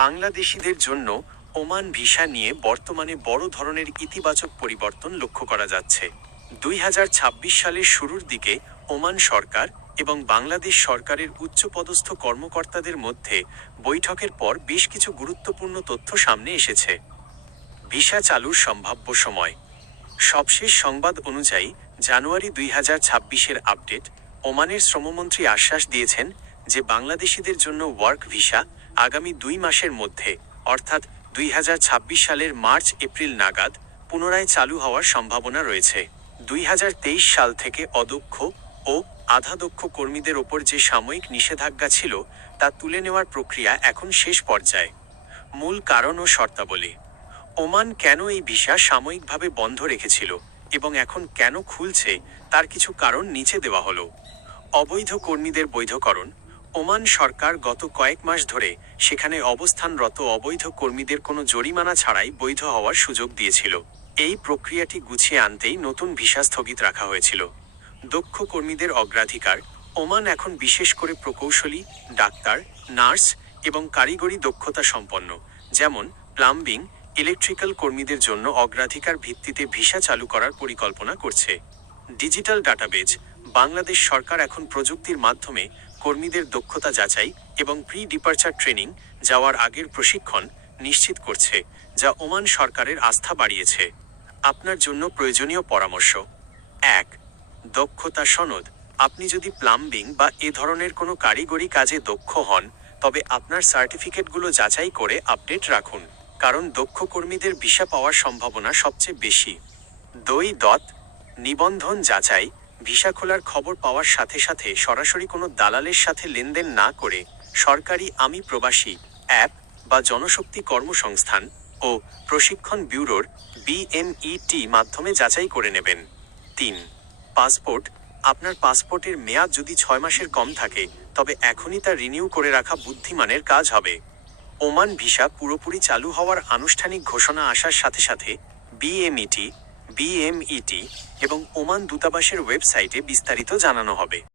বাংলাদেশিদের জন্য Oman visa নিয়ে বর্তমানে বড় ধরনের ইতিবাচক পরিবর্তন লক্ষ্য করা যাচ্ছে। 2026 সালের শুরুর দিকে ওমান সরকার এবং বাংলাদেশ সরকারের উচ্চপদস্থ কর্মকর্তাদের মধ্যে বৈঠকের পর বেশ কিছু গুরুত্বপূর্ণ তথ্য সামনে এসেছে। ভিসা চালুর সম্ভাব্য সময়। সবশেষ সংবাদ অনুযায়ী জানুয়ারি 2026-এর আপডেট, ওমানের শ্রমমন্ত্রী আশ্বাস দিয়েছেন যে বাংলাদেশিদের জন্য ওয়ার্ক ভিসা আগামী 2 মাসের মধ্যে অর্থাৎ 2026 সালের মার্চ-এপ্রিল নাগাদ পুনরায় চালু হওয়ার সম্ভাবনা রয়েছে। 2023 সাল থেকে অদক্ষ ও আধাদক্ষ কর্মীদের ওপর যে সাময়িক নিষেধাজ্ঞা ছিল তা তুলে নেওয়ার প্রক্রিয়া এখন শেষ পর্যায়ে। মূল কারণ ও শর্তাবলী। ওমান কেন এই ভিসা সাময়িকভাবে বন্ধ রেখেছিল এবং এখন কেন খুলছে তার কিছু কারণ নিচে দেওয়া হলো। অবৈধ কর্মীদের বৈধকরণ। ওমান সরকার গত কয়েক মাস ধরে সেখানে অবস্থানরত অবৈধ কর্মীদের কোনো জরিমানা ছাড়াই বৈধ হওয়ার সুযোগ দিয়েছিল। এই প্রক্রিয়াটি গুছিয়ে আনতেই নতুন ভিসা স্থগিত রাখা হয়েছিল। দক্ষ কর্মীদের অগ্রাধিকার। ওমান এখন বিশেষ করে প্রকৌশলী, ডাক্তার, নার্স এবং কারিগরি দক্ষতা সম্পন্ন যেমন প্লাম্বিং, ইলেকট্রিক্যাল কর্মীদের জন্য অগ্রাধিকার ভিত্তিতে ভিসা চালু করার পরিকল্পনা করছে। Digital database. বাংলাদেশ সরকার এখন প্রযুক্তির মাধ্যমে কর্মীদের দক্ষতা যাচাই এবং প্রি ডিপারচার ট্রেনিং, যাওয়ার আগের প্রশিক্ষণ নিশ্চিত করছে, যা ওমান সরকারের আস্থা বাড়িয়েছে। আপনার জন্য প্রয়োজনীয় পরামর্শ। 1. দক্ষতা সনদ। আপনি যদি প্লাম্বিং বা এ ধরনের কোনো কারিগরি কাজে দক্ষ হন, তবে আপনার সার্টিফিকেটগুলো যাচাই করে আপডেট রাখুন, কারণ দক্ষ কর্মীদের ভিসা পাওয়ার সম্ভাবনা সবচেয়ে বেশি। 2. নিবন্ধন যাচাই। ভিসা খোলার খবর পাওয়ার সাথে সাথে সরাসরি কোনো দালালের সাথে লেনদেন না করে সরকারি আমি প্রবাসী অ্যাপ বা জনশক্তি কর্মসংস্থান ও প্রশিক্ষণ ব্যুরোর BMET মাধ্যমে যাচাই করে নেবেন। 3. পাসপোর্ট। আপনার পাসপোর্টের মেয়াদ যদি 6 মাসের কম থাকে, তবে এখনই তা রিনিউ করে রাখা বুদ্ধিমানের কাজ হবে। ওমান ভিসা পুরোপুরি চালু হওয়ার আনুষ্ঠানিক ঘোষণা আসার সাথে সাথে BMET এবং ওমান দূতাবাসের ওয়েবসাইটে বিস্তারিত জানানো হবে।